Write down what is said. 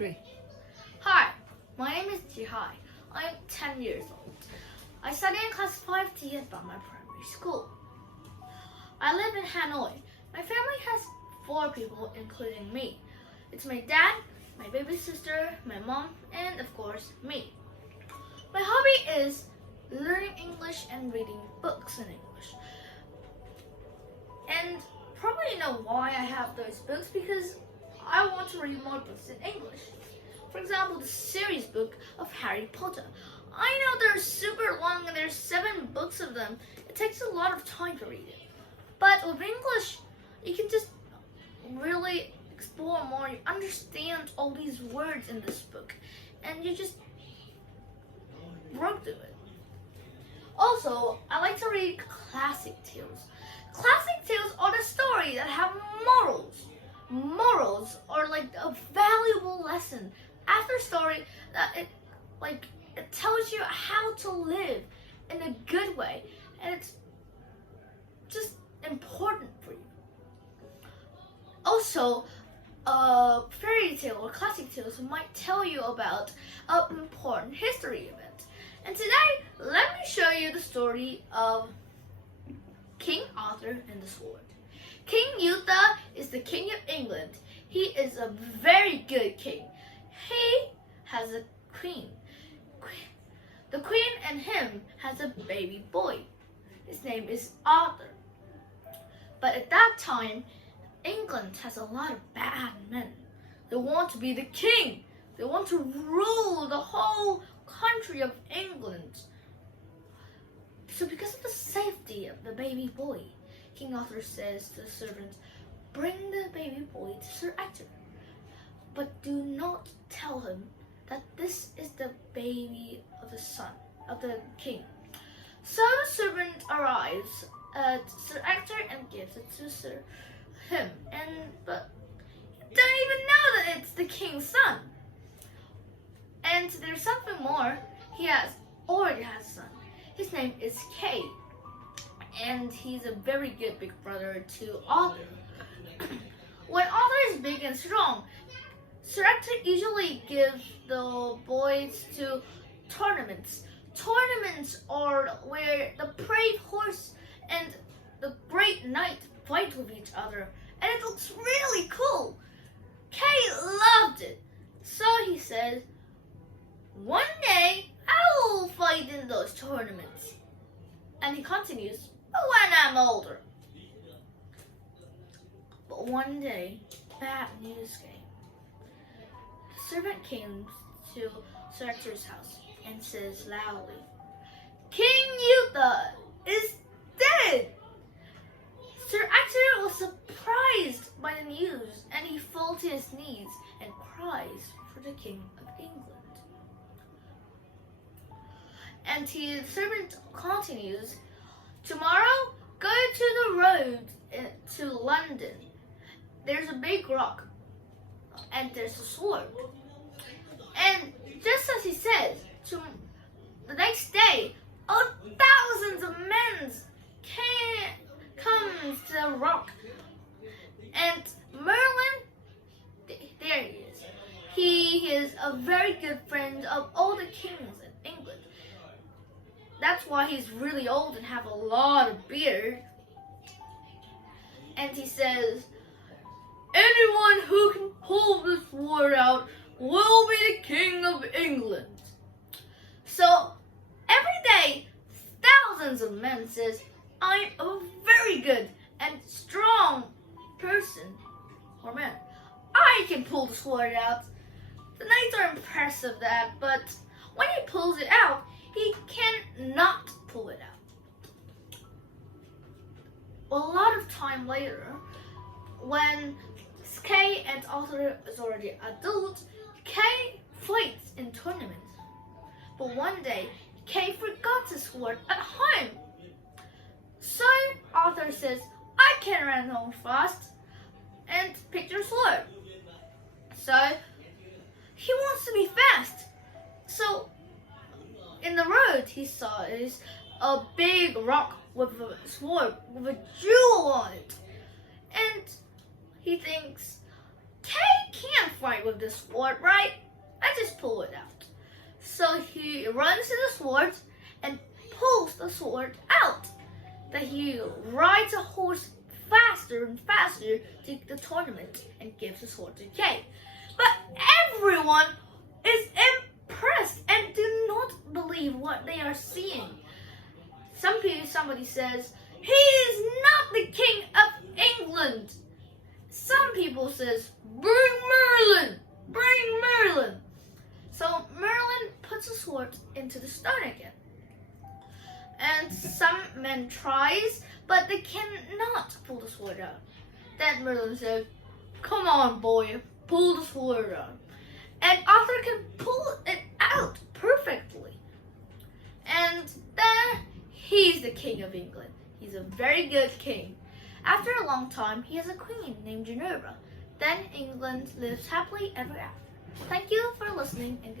3. Hi, my name is Jihai. I'm 10 years old. I study in class 5D at Bama Primary School. I live in Hanoi. My family has 4 people, including me. It's my dad, my baby sister, my mom, and of course, me. My hobby is learning English and reading books in English. And probably you know why I have those books, because I want to read more books in English. For example, the series book of Harry Potter. I know they're super long and there's 7 books of them. It takes a lot of time to read it. But with English, you can just really explore more. You understand all these words in this book and you just work through it. Also, I like to read classic tales. Classic tales are the stories that have morals. Morals are like a valuable lesson. After a story, it tells you how to live in a good way, and it's just important for you. Also, fairy tale or classic tales might tell you about an important history event. And today, let me show you the story of King Arthur and the Sword. King Uther is the king of England. He is a very good king. He has a queen. The queen and him has a baby boy. His name is Arthur. But at that time, England has a lot of bad men. They want to be the king. They want to rule the whole country of England. So because of the safety of the baby boy, King Arthur says to the servants, "Bring the baby boy to Sir Ector, but do not tell him that this is the baby of the son of the king." So the servant arrives at Sir Ector and gives it to him, but he doesn't even know that it's the king's son. And there's something more. He already has a son. His name is Kay, and he's a very good big brother to Arthur. When Arthur is big and strong, Sir Ector usually gives the boys to tournaments. Tournaments are where the brave horse and the great knight fight with each other, and it looks really cool. Kay loved it, so he said, "One day I will fight in those tournaments." And he continues, "When I'm older." But one day, bad news came. The servant came to Sir Ector's house and says loudly, "King Uther is dead!" Sir Ector was surprised by the news, and he falls to his knees and cries for the King of England. And the servant continues, "Tomorrow, go to the road to London. There's a big rock, and there's a sword." And just as he says, the next day, thousands of men come to the rock. And Merlin, there he is. He is a very good friend of all the kings in England. That's why he's really old and have a lot of beard. And he says, "Anyone who can pull this sword out will be the king of England." So every day, thousands of men says, "I'm a very good and strong person or man. I can pull the sword out." The knights are impressed of that, but when he pulls it out, he cannot pull it out. A lot of time later, when Kay and Arthur is already adult, Kay fights in tournaments. But one day, Kay forgot his sword at home. So Arthur says, "I can run home fast and pick your sword." So he wants to be fast. So in the road, he saw is a big rock with a sword with a jewel on it. And he thinks, Kay can't fight with this sword, right? I just pull it out. So he runs to the sword and pulls the sword out. Then he rides a horse faster and faster to the tournament and gives the sword to Kay. But everyone is impressed and do not believe what they are seeing. Somebody says, he is not the king of England. Some people says, bring Merlin, bring Merlin. So Merlin puts the sword into the stone again. And some men tries, but they cannot pull the sword out. Then Merlin says, come on boy, pull the sword out. And Arthur can pull it out perfectly. And then he's the king of England. He's a very good king. After a long time, he has a queen named Geneva. Then England lives happily ever after. Thank you for listening and goodbye.